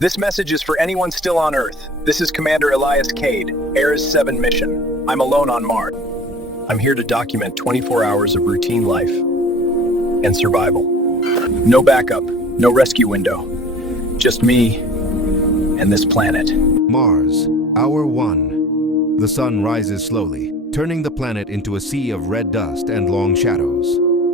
This message is for anyone still on Earth. This is Commander Elias Cade, Ares 7 mission. I'm alone on Mars. I'm here to document 24 hours of routine life and survival. No backup, no rescue window. Just me and this planet. Mars, Hour 1. The sun rises slowly, turning the planet into a sea of red dust and long shadows.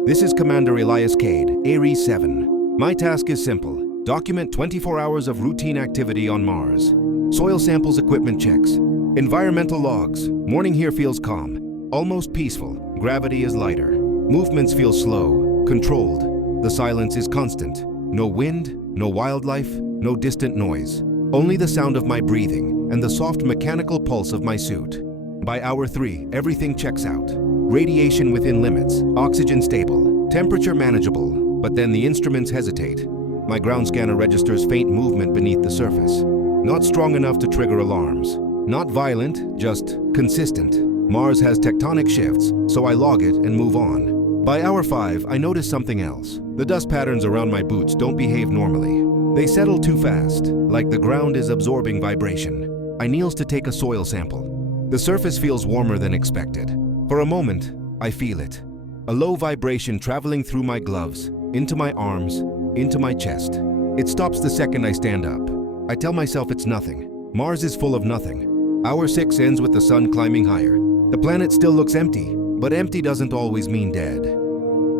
This is Commander Elias Cade, Ares 7. My task is simple. Document 24 hours of routine activity on Mars. Soil samples, equipment checks. Environmental logs. Morning here feels calm, almost peaceful. Gravity is lighter. Movements feel slow, controlled. The silence is constant. No wind, no wildlife, no distant noise. Only the sound of my breathing and the soft mechanical pulse of my suit. By hour 3, everything checks out. Radiation within limits, oxygen stable, temperature manageable, but then the instruments hesitate. My ground scanner registers faint movement beneath the surface. Not strong enough to trigger alarms. Not violent, just consistent. Mars has tectonic shifts, so I log it and move on. By hour 5, I notice something else. The dust patterns around my boots don't behave normally. They settle too fast, like the ground is absorbing vibration. I kneels to take a soil sample. The surface feels warmer than expected. For a moment, I feel it. A low vibration traveling through my gloves, into my arms, into my chest. It stops the second I stand up. I tell myself it's nothing. Mars is full of nothing. Hour 6 ends with the sun climbing higher. The planet still looks empty, but empty doesn't always mean dead.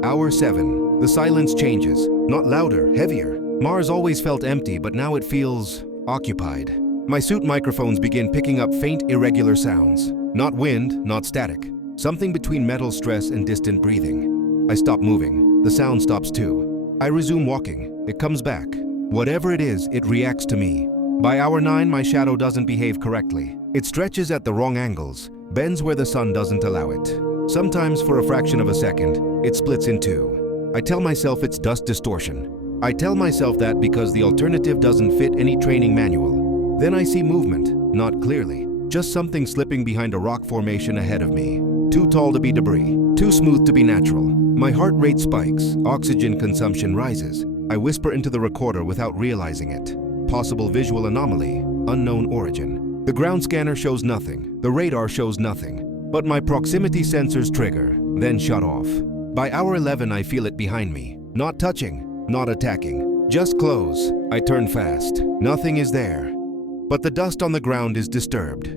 Hour 7. The silence changes. Not louder, heavier. Mars always felt empty, but now it feels occupied. My suit microphones begin picking up faint, irregular sounds. Not wind, not static. Something between metal stress and distant breathing. I stop moving. The sound stops too. I resume walking. It comes back. Whatever it is, it reacts to me. By hour 9, my shadow doesn't behave correctly. It stretches at the wrong angles, bends where the sun doesn't allow it. Sometimes, for a fraction of a second, it splits in two. I tell myself it's dust distortion. I tell myself that because the alternative doesn't fit any training manual. Then I see movement, not clearly. Just something slipping behind a rock formation ahead of me. Too tall to be debris, too smooth to be natural. My heart rate spikes, oxygen consumption rises. I whisper into the recorder without realizing it. Possible visual anomaly, unknown origin. The ground scanner shows nothing, the radar shows nothing. But my proximity sensors trigger, then shut off. By hour 11, I feel it behind me. Not touching, not attacking, just close. I turn fast. Nothing is there. But the dust on the ground is disturbed.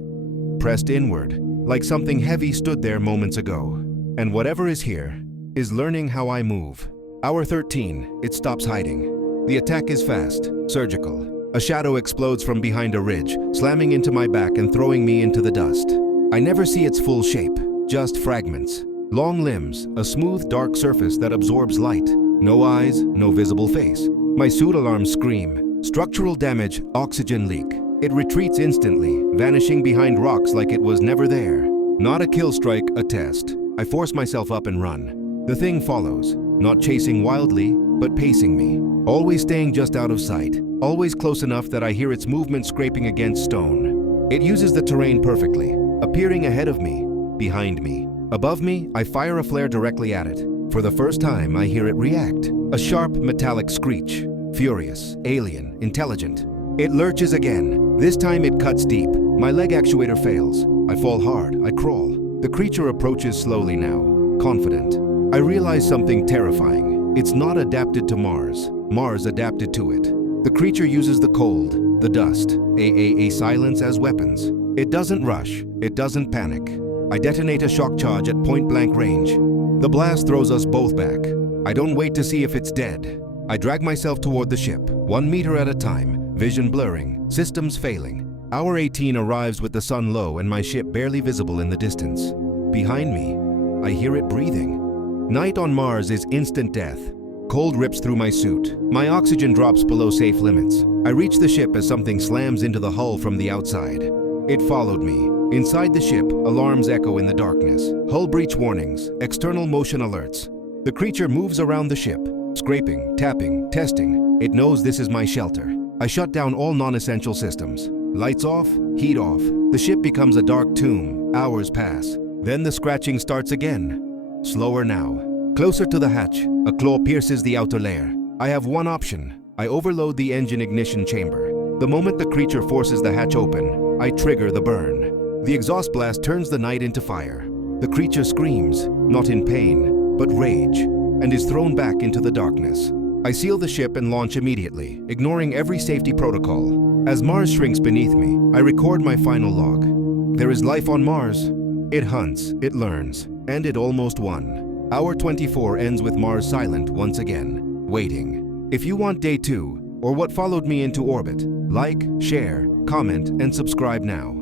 Pressed inward, like something heavy stood there moments ago. And whatever is here is learning how I move. Hour 13, it stops hiding. The attack is fast, surgical. A shadow explodes from behind a ridge, slamming into my back and throwing me into the dust. I never see its full shape, just fragments. Long limbs, a smooth, dark surface that absorbs light. No eyes, no visible face. My suit alarms scream. Structural damage, oxygen leak. It retreats instantly, vanishing behind rocks like it was never there. Not a kill strike, a test. I force myself up and run. The thing follows, not chasing wildly, but pacing me. Always staying just out of sight, always close enough that I hear its movement scraping against stone. It uses the terrain perfectly, appearing ahead of me, behind me. Above me, I fire a flare directly at it. For the first time, I hear it react. A sharp, metallic screech. Furious, alien, intelligent. It lurches again. This time it cuts deep. My leg actuator fails. I fall hard. I crawl. The creature approaches slowly now, confident. I realize something terrifying. It's not adapted to Mars. Mars adapted to it. The creature uses the cold, the dust, a silence as weapons. It doesn't rush. It doesn't panic. I detonate a shock charge at point-blank range. The blast throws us both back. I don't wait to see if it's dead. I drag myself toward the ship, 1 meter at a time, vision blurring, systems failing. Hour 18 arrives with the sun low and my ship barely visible in the distance. Behind me, I hear it breathing. Night on Mars is instant death. Cold rips through my suit. My oxygen drops below safe limits. I reach the ship as something slams into the hull from the outside. It followed me. Inside the ship, alarms echo in the darkness. Hull breach warnings, external motion alerts. The creature moves around the ship, scraping, tapping, testing. It knows this is my shelter. I shut down all non-essential systems. Lights off, heat off. The ship becomes a dark tomb. Hours pass. Then the scratching starts again. Slower now. Closer to the hatch, a claw pierces the outer layer. I have one option. I overload the engine ignition chamber. The moment the creature forces the hatch open, I trigger the burn. The exhaust blast turns the night into fire. The creature screams, not in pain, but rage, and is thrown back into the darkness. I seal the ship and launch immediately, ignoring every safety protocol. As Mars shrinks beneath me, I record my final log. There is life on Mars. It hunts, it learns, and it almost won. Hour 24 ends with Mars silent once again, waiting. If you want day 2, or what followed me into orbit, like, share, comment, and subscribe now.